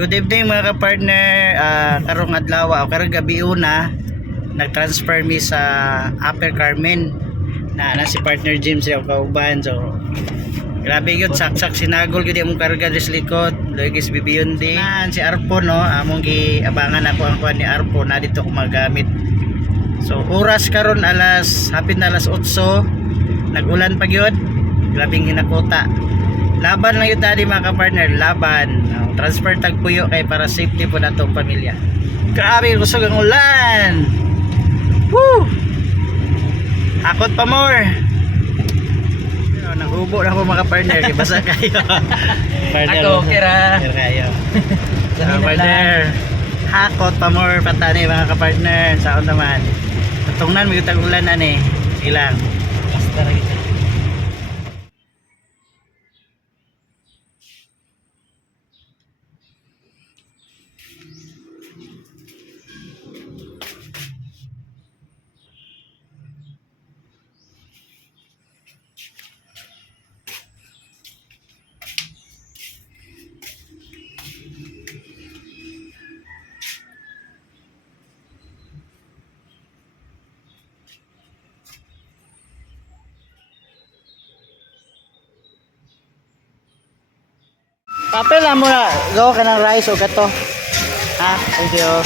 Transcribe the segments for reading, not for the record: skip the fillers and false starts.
Good evening mga ka-partner. Karong adlaw o karong gabi una nag-transfer mi sa Upper Carmen na si partner James yung kauban. So grabe yun, saksak sinagol gid imong karga dis likod. Lugis bibiyon din. Si Arpo no, among giabangan ako ang kuan ni Arpo na dito ko magamit. So oras karon hapit na alas 8. Nag-ulan pa gyud. Grabing hinakota. Laban lang yun tadi mga ka-partner, laban. Transfer tagpuyo kay para safety po na itong pamilya. Grabe, kusog ang ulan. Woo! Hakot pa more. Nanghubo na po mga partner, basa kayo. Partner, ako, kira. Kira kayo. Partner, hakot pa more patani mga ka-partner. Saan naman? Tatungnan, may utang ulan na ni. Ilang. Basta rin. Papel lang muna. Gawa ka ng rice o gato. Ha? Thank you.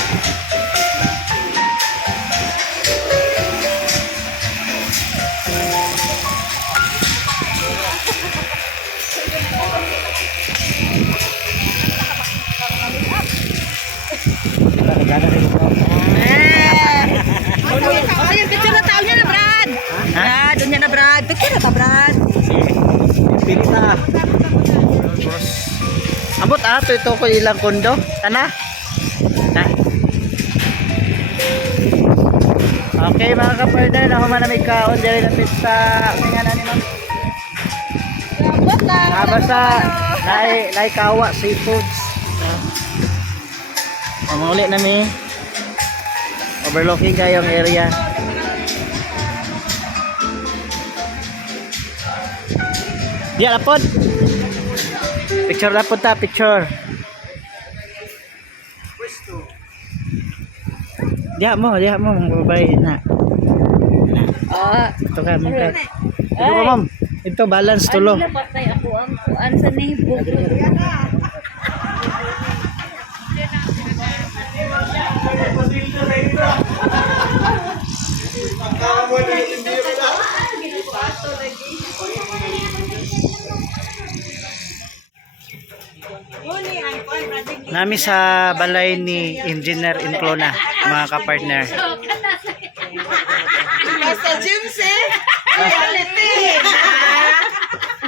Ayun, picture na tao niya na, Brad. Brad, doon niya na, Brad. Picture na ta, Brad. Pilit na. Ambot ato ito ko ilang kondo. Tana. Ha? Okay mga ka-partner, ako man na may kaon dyan na pista. Kaya na ni ma'am. Basta nai kawa seafoods. Mamuli na mi. Overlooking kayong area. Diya lapod. Picture lapod ta, picture. Diya mo mga babae na. Ito ka, mungka. Ito ka, ma'am. Ito, balance tulo. Ano patay ako ang kuan sa neighbor. Nami sa balay ni Engineer Inclona, mga ka-partner. Basta James eh. Reality.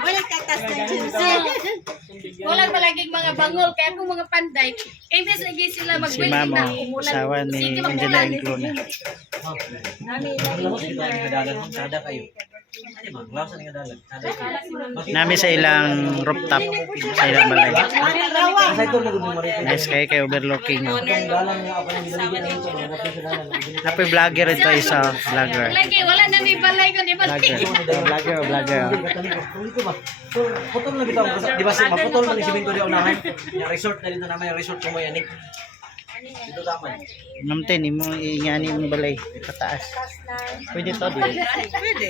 Wala katas na James eh. Walang palaging mga bangol kaya kung mga panday imbes lagi sila Si mag-build Mamo, na asawa ni Engineer Inclona. Nami sa ilang rooftop, sa ilang balay. Nice kayo overlooking. Happy vlogger ito, isa vlogger. lagi wala na may balay ko di ba Vlogger. Putol na bitaw, di ba maputol man si Binto di unahan. Yung resort na dito naman, yung resort ko mo yan. Dito taman. Namten, imo ingani yung balay, pataas. Pwede to, di? Pwede.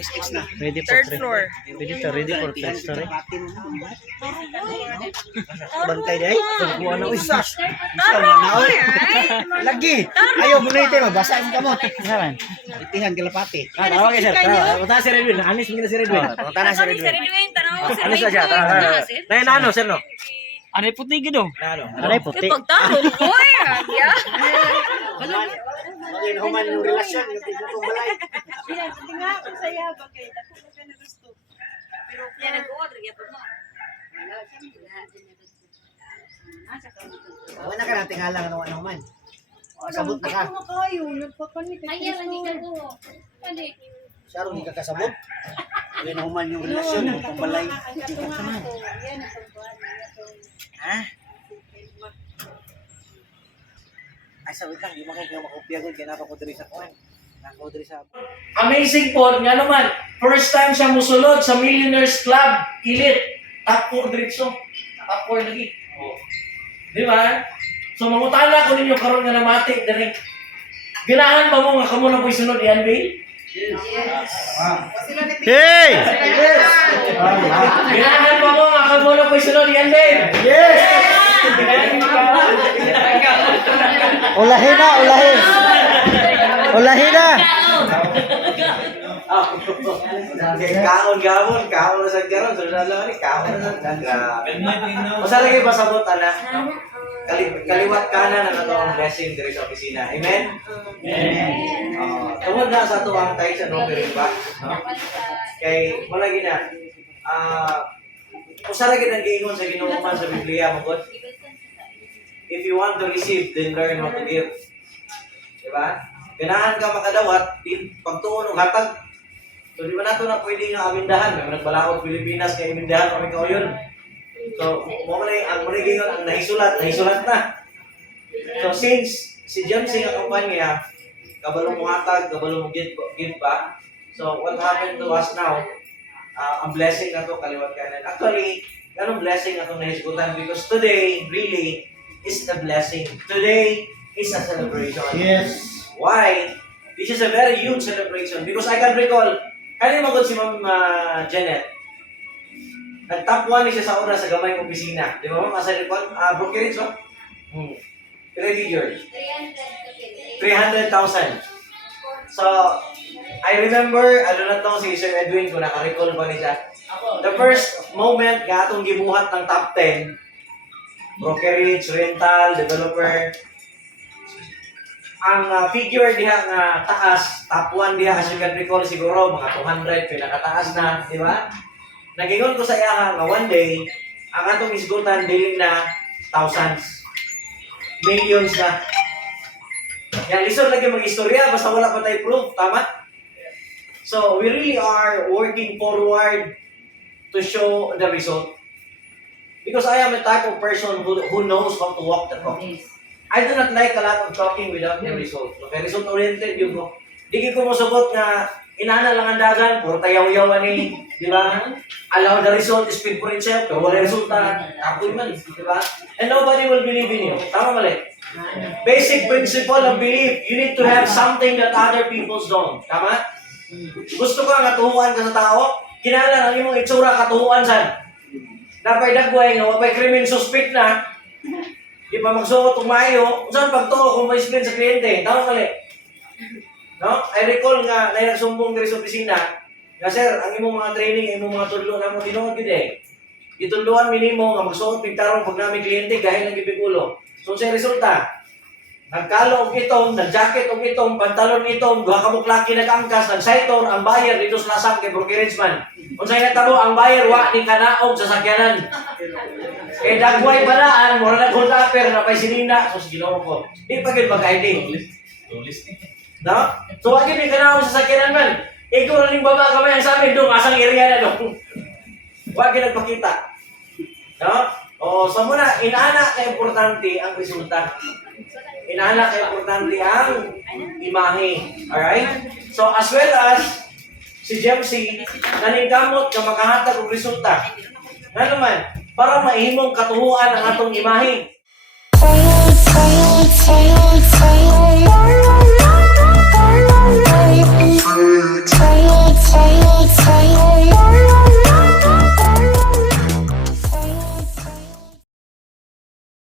Ready for Third floor. Pwede to, ready for third story. Bantay day. Kuha na isa. Lagi. Ayaw mo na ito, basahin ka mo. Naman. Itihan kalapati. Tawag kayo sir. Punta si Redwin. Anis mo na si Redwin. Punta na si Redwin. Anis na siya. Nayan ano sir no? Ano puti gido? Ano? Ano puti? Pagtanong ko eh. Maging human yung relasyon. Yung tigutong balay. Wala ka nating halang ano man. Kasabot na ka. ay lagi ka ko pwede Saro hindi ka kasabot. Maging human yung relasyon. Yung balay. Ha? Ay, sabi ka, hindi makakopya ko. Kaya napako diri sa kuhan. Napako diri sa... Amazing po, nga naman, first time siya musulod sa Millionaires Club, Elite, top 4 diretso, top 4 lagi. Oh. Di ba? So mangutana ko ninyo karon nga namati diri. Ganahan ba mo nga kamo na po'y sunod yan, Bill? Hey! Ganahan ba mo nga kamo na po'y sunod yan, Bill? Yes! Ulahin na, ulahin. Ulahin na. Kaon na sa karon, so lang ni kaon na sa grabe. Usa lagi pasabot ana. Kaliwat kanan ang atong blessing diri sa opisina. Amen. Tungod na sa ato ang tayo sa numero ba? No? Kay wala gina. Usa lagi nang giingon sa Ginoo man sa Biblia mo. If you want to receive, then learn how to give. Diba? Ganahan ka makadawat, pagtuon og hatag. So di ba nato na pwede nga amindahan, may nagbalaod Pilipinas kay amindahan kami kauyon. So mo man ang muriging ang nahisulat na. So since si James nga kumpanya, kabalo mo hatag, kabalo mo give back. So what happened to us now? Ang blessing na to kaliwat kanan. Actually, ganong blessing atong nahisgutan because today really is the blessing. Today is a celebration. Yes. Why? This is a very huge celebration because I can recall, kaya magod si Ma'am Janet. Nag-top 1 siya sa una sa gamay opisina. Di ba ma'am? Asa recall? Brokerage ba? Credit yours. 300,000. So, I remember, ano na to si Sir Edwin, kung naka-recall pa niya. The first moment nga atong gibuhat ng top 10, brokerage, rental, developer, ang figure diha nga taas, top 1 diha, as you can recall siguro, mga 200, pinakataas na, di ba? Nagingon ko sa iya nga one day, ang atong isgutan, dili na thousands, millions na. Yan, lisod lagi mag-istorya, basta wala pa tayo proof, tama? So, we really are working forward to show the result. Because I am a type of person who knows how to walk the talk. I do not like a lot of talking without the result. Okay, result-oriented yun ko. Di ko mo sugot na inana lang ang dagan, puro tayaw-yawan ni, di ba? Allow the result to speak for itself, pero wala resulta, kapoy man, di ba? And nobody will believe in you. Tama mali? Basic principle of belief, you need to have something that other people don't. Tama? Gusto ka nga tuhuan ka sa tao, kinahanglan ang imong itsura katuhuan san. Napay dagway nga wapay krimen suspect na, di pa magsuot og maayo, unsan pagtuo kung may explain sa kliyente, tama mali. No? I recall nga na nagsumbong diri sa opisina, nga sir, ang imong mga training, imong mga tudlo na mo tinuod gid eh. Gitudloan minimo nga magsuot pigtarong pag nami kliyente gahin lang gibig ulo. So sa resulta, nagkalo og itong, nag-jacket og itong, pantalon itong, duha ka buklaki nag-angkas, nag-saitor, ang buyer dito sa lasang kay brokerage man. Unsay natabo ang buyer wa ni kanaog sa sakyanan. Kay dagway balaan, mura na gold upper na pay sininda, so Ginoo ko. Di pa gid mag-ID. No? So wa gid ni kanaog sa sakyanan man. Ikaw na ning baba kamay ang sabi dong asang area na dong. Wa gid nagpakita. No? O sa muna inaana kay importante ang resulta. Inaana kay importante ang imahe. Alright? So as well as si Jemsy, naningkamot na makahatag og resulta. Nga naman, para mahimong katuhuan ang atong imahe.